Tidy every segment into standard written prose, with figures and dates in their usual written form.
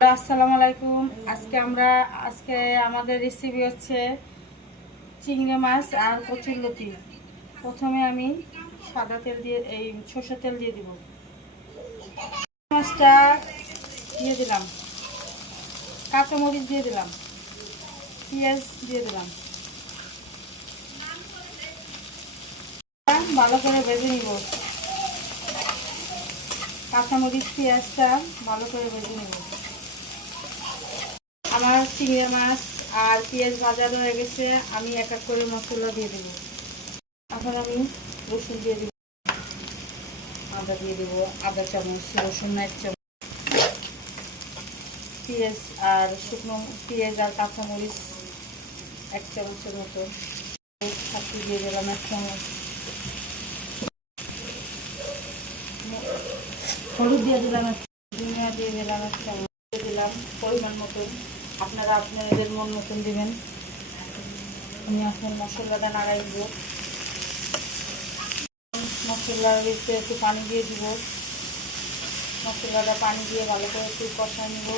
আসসালামু আলাইকুম। আজকে আমাদের রেসিপি হচ্ছে চিংড়ি মাছ আর কচুরলতি। প্রথমে আমি সাদা তেল দিয়ে সরষের তেল দিয়ে দিব। মাছটা দিয়ে দিলাম, কাঁচামরিচ দিয়ে দিলাম, পেঁয়াজ দিয়ে দিলাম, ভালো করে ভেজে নিব। কাঁচামরিচ পেঁয়াজটা ভালো করে ভেজে নিব। আমার চিংড়ি মাছ আর পেঁয়াজ ভাজা হয়ে গেছে। আমি এক এক করে মশলা দিয়ে দেব। এখন আমি রসুন দিয়ে দেব, আদা দিয়ে দেব, আদা চামচ, রসুন 1 চামচ, পেঁয়াজ আর শুকনো পেঁয়াজ আর কাঁচামরিচ 1 চামচের মতো, ছাতু দিয়ে দিলাম 1 চামচ, হলুদ দিয়ে দিলাম, ধনিয়া দিয়ে দিলাম 1 চামচ, দিয়ে দিলাম পরিমাণ মতো। আপনারা আপনাদের মন মতন দেবেন। আমি এখন মশলাটা নাড়াই দিব। মশলার ভিতরে একটু পানি দিয়ে দিব। মশলাটা পানি দিয়ে ভালো করে একটু কষায় নিব।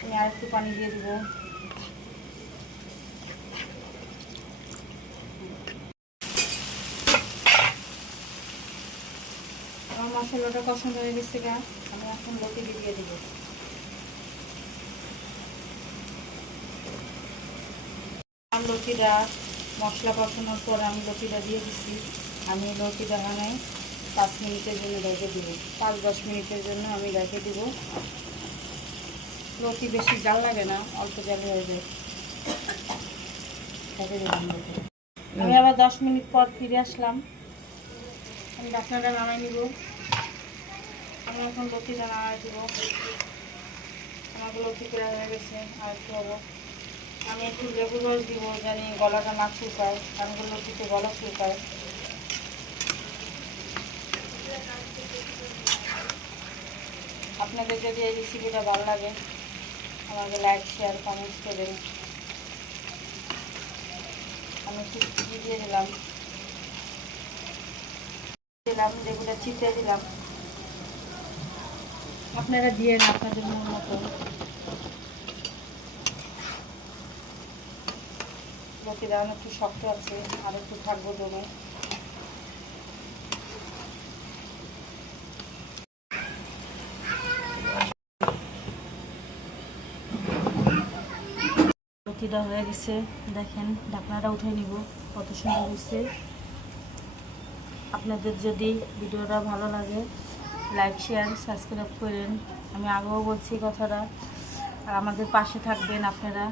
আমি আর একটু পানি দিয়ে দিব। আমার মশলাটা কষানো হয়ে গেছে গা, আমি এখন লতি দিয়ে দিব। লতিটা মশলা কষানোর পর আমি লতিটা দিয়ে দিচ্ছি। আমি লতিটা এখানে 5 মিনিটের জন্য রেখে দিব। 5-10 মিনিটের জন্য আমি রেখে দিব। লতি বেশি জাল লাগে না, অল্প জালে হয়ে যায়। রেখে দিলাম লতি। আমি আবার 10 মিনিট পর ফিরে আসলাম। আমি ঢাকনাটা নামাই নিব। আমি এখন লতিটা নামাই দিব। আমার লতি প্রায় হয়ে গেছে, আর একটু হবো। আমি একটু লেবু রস দিব, জানি গলাটা না শুকায়, কারণ লতিতে গলা শুকায়। আপনাদের যদি এই রেসিপিটা ভালো লাগে আমাকে লাইক, শেয়ার, কমেন্টস করবেন। আমি একটু ঘি দিয়ে দিলাম, লেবুটা চিপে দিলাম। আপনারা দিয়ে আপনাদের মন মতো। লতিটা একটু শক্ত আছে, আর একটু থাকবো দমে। লতিটা হয়ে গেছে, দেখেন ঢাকনাটা উঠে নিব। কত সুন্দর হয়েছে। আপনাদের যদি ভিডিওটা ভালো লাগে লাইক, শেয়ার, সাবস্ক্রাইব করেন। আমি আগেও বলছি কথাটা, আর আমাদের পাশে থাকবেন আপনারা।